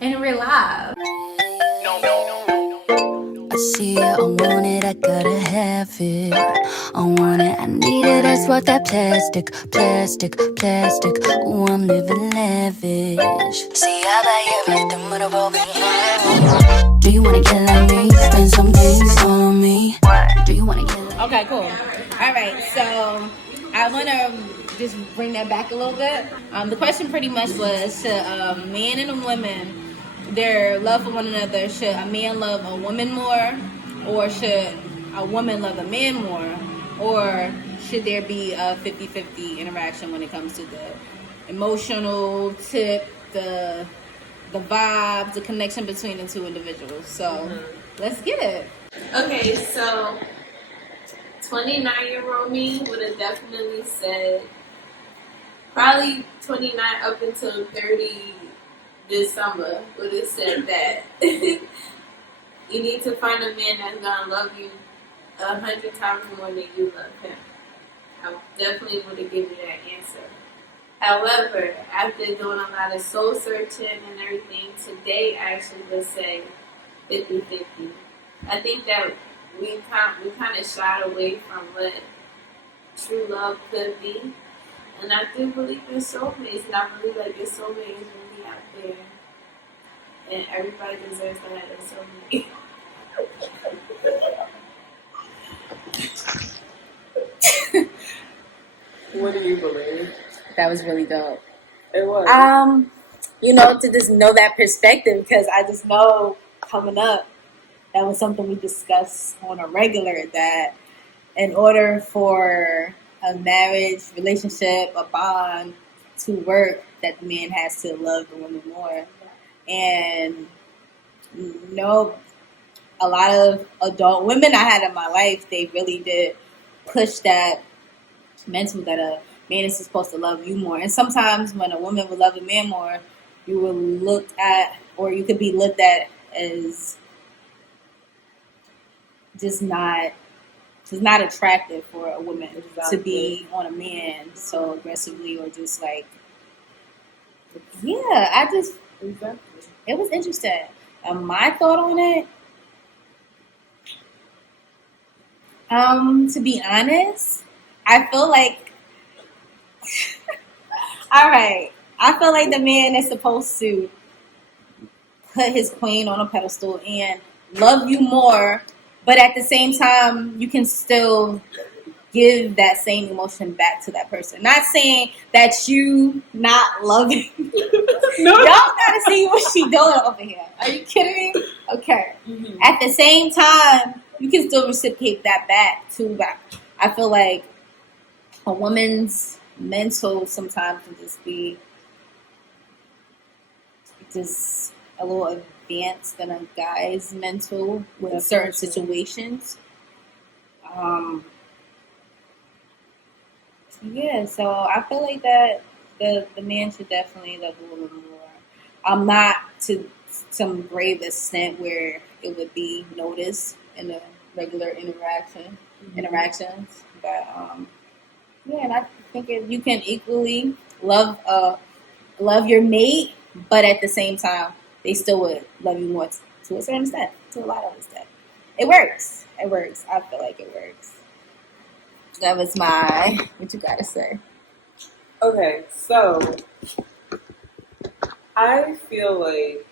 in real life. I see it, I want it, I gotta have it. I want it, I need it, that's what that plastic. Ooh, I'm living lavish. See, I buy everything with a broken hand. Do you wanna get like me? Spend some things on me. Do you wanna get like Okay, cool. All right, so I want to just bring that back a little bit. The question pretty much was, should a man and a woman, their love for one another, should a man love a woman more, or should a woman love a man more, or should there be a 50-50 interaction when it comes to the emotional tip, the vibes, the connection between the two individuals? So let's get it. Okay, so 29-year-old me would have definitely said, probably 29 up until 30 this summer, would have said that you need to find a man that's going to love you 100 times more than you love him. I definitely would have given you that answer. However, after doing a lot of soul searching and everything, today I actually would say 50-50. I think that we kind of shied away from what true love could be. And I do believe in soulmates, and I believe like your soulmate is really out there. And everybody deserves to have their soulmate. What do you believe? That was really dope. It was. To just know that perspective, because I just know coming up, that was something we discussed on a regular, that in order for a marriage, relationship, a bond to work, that the man has to love the woman more. And a lot of adult women I had in my life, they really did push that mental that a man is supposed to love you more. And sometimes when a woman would love a man more, you will look at, or you could be looked at as just not attractive for a woman to be on a man so aggressively, or just like, it was interesting. My thought on it, to be honest, I feel like, all right, I feel like the man is supposed to put his queen on a pedestal and love you more, but at the same time, you can still give that same emotion back to that person. Not saying that you not loving. No. Y'all gotta see what she doing over here. Are you kidding me? Okay. Mm-hmm. At the same time, you can still reciprocate that back too. But I feel like a woman's mental sometimes can just be just a little advanced than a guy's mental with certain situations. So I feel like that the man should definitely love the woman more. I'm not to some grave extent where it would be noticed in the regular interactions, but and I think you can equally love your mate, but at the same time, they still would love you more to a certain extent, to a lot of extent. It works. I feel like it works. That was what you gotta say. Okay, so I feel like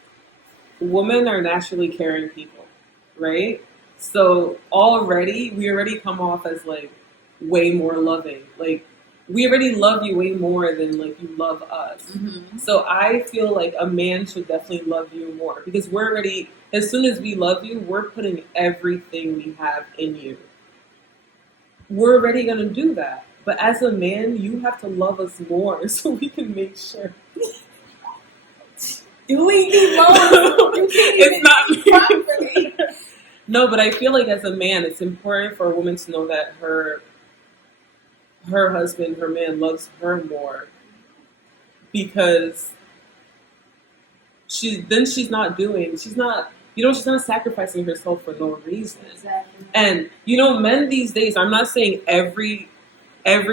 women are naturally caring people, right? So we already come off as like way more loving. Like we already love you way more than like you love us. Mm-hmm. So I feel like a man should definitely love you more, because we're already, as soon as we love you, we're putting everything we have in you. We're already going to do that. But as a man, you have to love us more so we can make sure. You leave me alone. You can't even properly. No, but I feel like as a man, it's important for a woman to know that her husband, her man, loves her more, because she's not sacrificing herself for no reason. Exactly. And men these days, I'm not saying every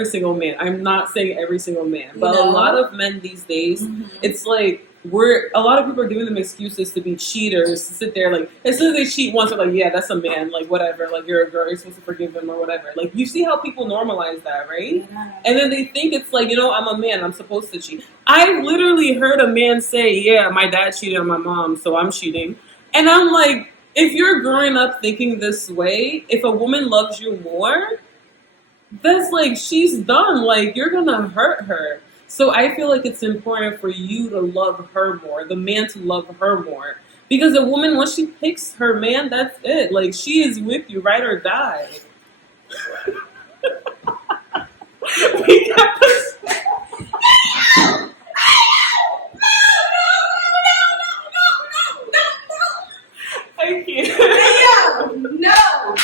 single man. I'm not saying every single man, but a lot of men these days, it's like a lot of people are giving them excuses to be cheaters, to sit there like as soon as they cheat once, they're like, yeah, that's a man, like whatever, like you're a girl, you're supposed to forgive them or whatever. Like you see how people normalize that, right? And then they think it's like, I'm a man, I'm supposed to cheat. I literally heard a man say, yeah, my dad cheated on my mom, so I'm cheating. And I'm like, if you're growing up thinking this way, if a woman loves you more, that's like she's done. Like you're gonna hurt her. So I feel like it's important for you to love her more, the man to love her more. Because a woman, once she picks her man, that's it. Like she is with you, ride or die. We got this. I can't. No.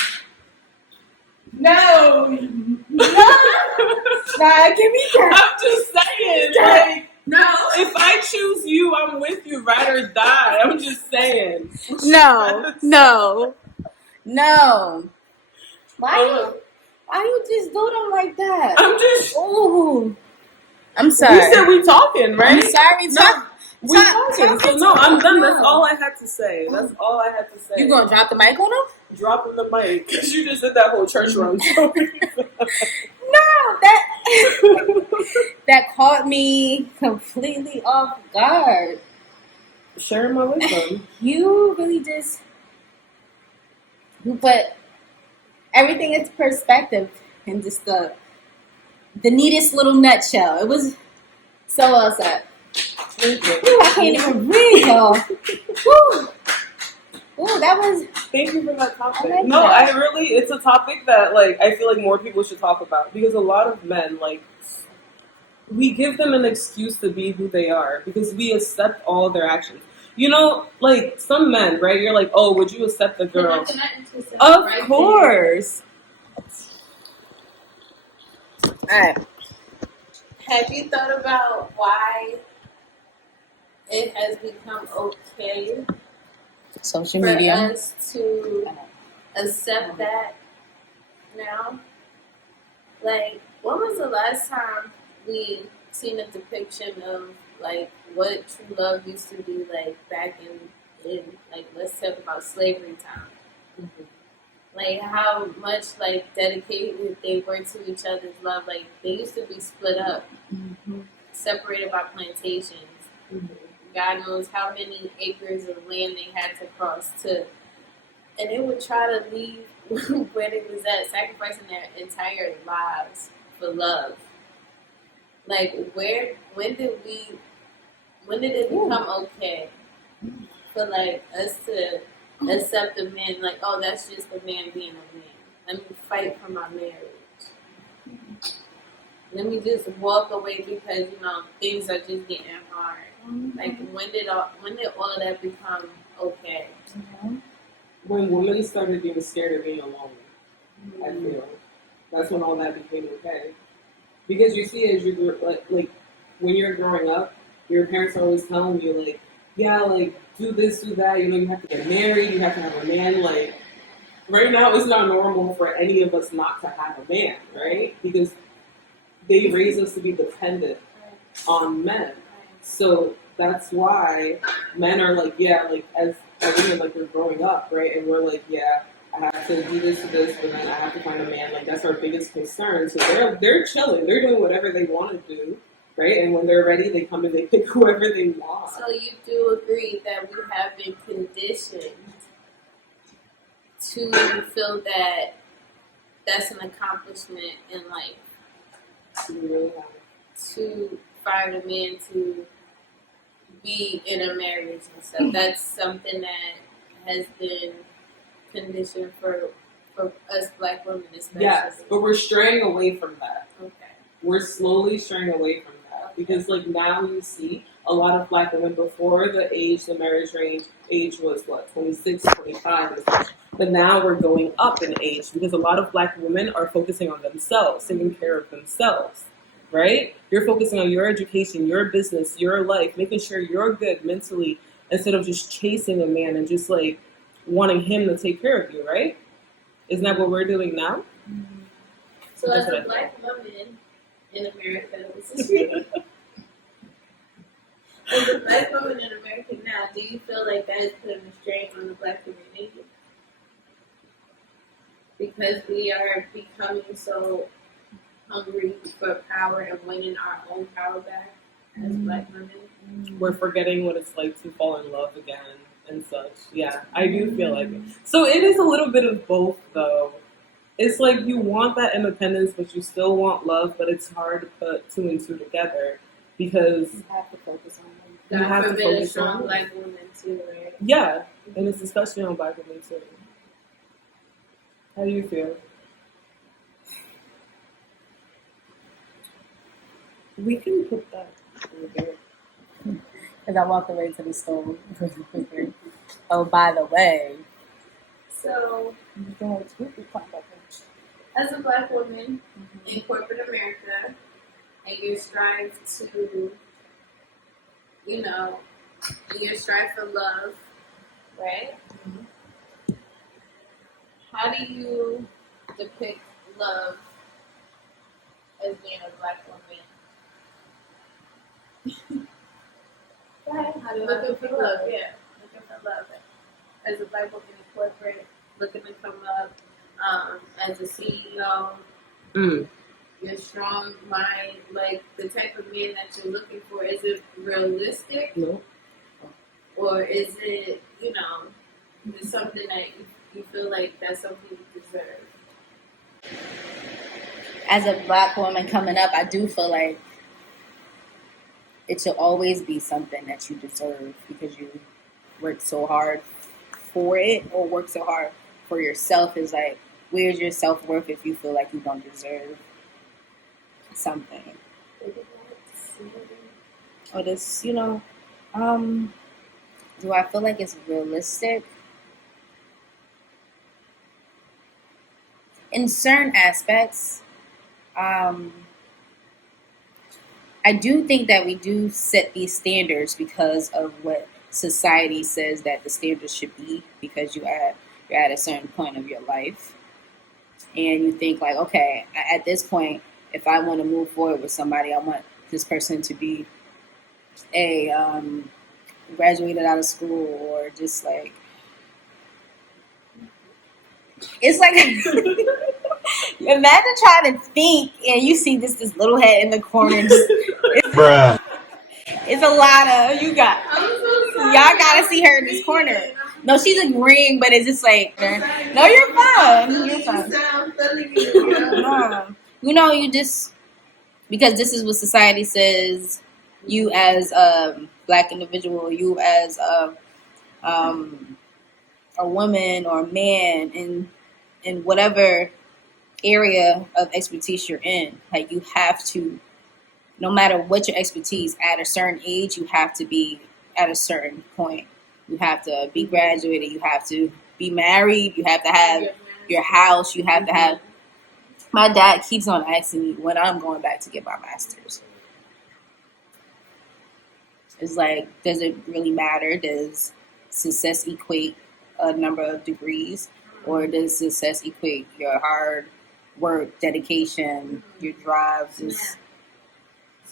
Nah, give me that. I'm just saying, like, no. If I choose you, I'm with you, ride or die. I'm just saying. No. Why you just do them like that? I'm just. Ooh. I'm sorry. We said we talking, right? I'm sorry. We talking. So no, I'm done. That's all I had to say. That's all I had to say. You gonna drop the mic on him? Dropping the mic because you just did that whole church run. No, that caught me completely off guard. Sharing my wisdom. You really just, but everything is perspective and just the neatest little nutshell. It was so well said. Thank you. Ooh, I can't even breathe, y'all. Ooh, that was. Thank you for that topic. That. It's a topic that like I feel like more people should talk about because a lot of men like we give them an excuse to be who they are because we accept all their actions. Like some men, right? You're like, oh, would you accept the girl? Of course. All right. Have you thought about why it has become okay Social for media us to accept that now? Like, when was the last time we seen a depiction of like what true love used to be like back in like, let's talk about slavery time? Mm-hmm. Like how much like dedicated they were to each other's love. Like they used to be split up, separated by plantations. Mm-hmm. God knows how many acres of land they had to cross to, and they would try to leave where they was at, sacrificing their entire lives for love. Like when did it become okay for like us to accept a man like, oh, that's just a man being a man. Let me fight for my marriage. Let me just walk away because things are just getting hard. Like when did all of that become okay? When women started being scared of being alone, I feel that's when all that became okay. Because you see, as you grow, like when you're growing up, your parents are always telling you like, yeah, like do this, do that. You have to get married. You have to have a man. Like right now, it's not normal for any of us not to have a man, right? Because they raise us to be dependent on men. So that's why men are like, yeah, like as women, like we're growing up, right? And we're like, yeah, I have to do this, but then I have to find a man. Like that's our biggest concern. So they're chilling. They're doing whatever they want to do, right? And when they're ready, they come and they pick whoever they want. So you do agree that we have been conditioned to feel that that's an accomplishment in life. To find a man to be in a marriage and stuff. That's something that has been conditioned for us Black women especially. Yes, but we're straying away from that. Okay. We're slowly straying away from that because like now you see a lot of Black women before the marriage age was what, 26, 25 and such. But now we're going up in age because a lot of Black women are focusing on themselves, taking care of themselves. Right? You're focusing on your education, your business, your life, making sure you're good mentally instead of just chasing a man and just like wanting him to take care of you, right? Isn't that what we're doing now? Mm-hmm. So as a Black woman in America, this is As a black woman in America now, do you feel like that is putting a strain on the black community? Because we are becoming so hungry for power and winning our own power back as black women. We're forgetting what it's like to fall in love again and such. Yeah, I do feel like it. So it is a little bit of both, though. It's like you want that independence, but you still want love, but it's hard to put two and two together because You have to focus on them. you have to forbid a focus strong on black woman too, right? Yeah, and it's especially on black women too. How do you feel? We can put that over there. Because I walked away to the store. Oh, by the way. So, as a black woman in corporate America, and you strive to, you strive for love, right? Mm-hmm. How do you depict love as being a black woman? Looking for love, yeah. Looking for love. As a black woman in corporate, looking to come up as a CEO. Your strong mind, like the type of man that you're looking for, is it realistic? No. Or is it, it's something that you feel like that's something you deserve? As a black woman coming up, I do feel like it should always be something that you deserve because you work so hard for it, or work so hard for yourself. Is like, where's your self-worth if you feel like you don't deserve something? Or this, do I feel like it's realistic? In certain aspects, I do think that we do set these standards because of what society says that the standards should be, because you're at a certain point of your life. And you think like, okay, at this point, if I want to move forward with somebody, I want this person to be graduated out of school, or just like, it's like, imagine trying to think and you see this little head in the corner. Bruh. It's a lot of, y'all gotta see her in this corner. No, she's agreeing, but it's just like, no, you're fine. You're fine. You just, because this is what society says, you as a black individual, you as a woman or a man in whatever area of expertise you're in, like you have to, no matter what your expertise, at a certain age, you have to be at a certain point. You have to be graduated. You have to be married. You have to have your house. You have to have. My dad keeps on asking me when I'm going back to get my master's. It's like, does it really matter? Does success equate a number of degrees? Or does success equate your hard work, dedication, your drives?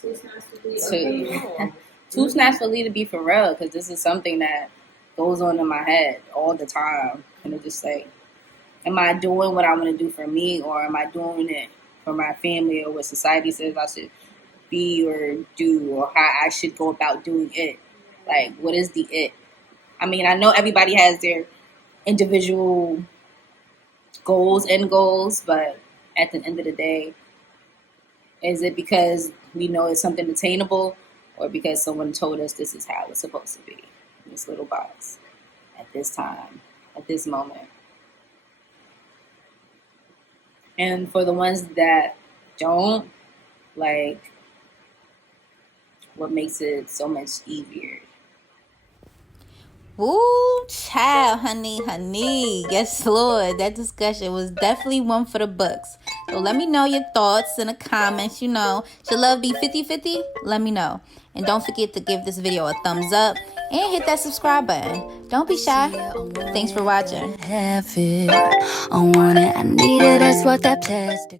Too snacks for Lee to be for real, because this is something that goes on in my head all the time. And it's just like, am I doing what I want to do for me, or am I doing it for my family, or what society says I should be or do, or how I should go about doing it? Like, what is the it? I mean, I know everybody has their individual goals, but at the end of the day, is it because we know it's something attainable, or because someone told us this is how it's supposed to be in this little box at this time, at this moment? And for the ones that don't, like, what makes it so much easier? Woo, child, honey. Yes, Lord. That discussion was definitely one for the books. So let me know your thoughts in the comments. Should love be 50-50? Let me know. And don't forget to give this video a thumbs up and hit that subscribe button. Don't be shy. Thanks for watching. I want it, I need it, that's what that plastic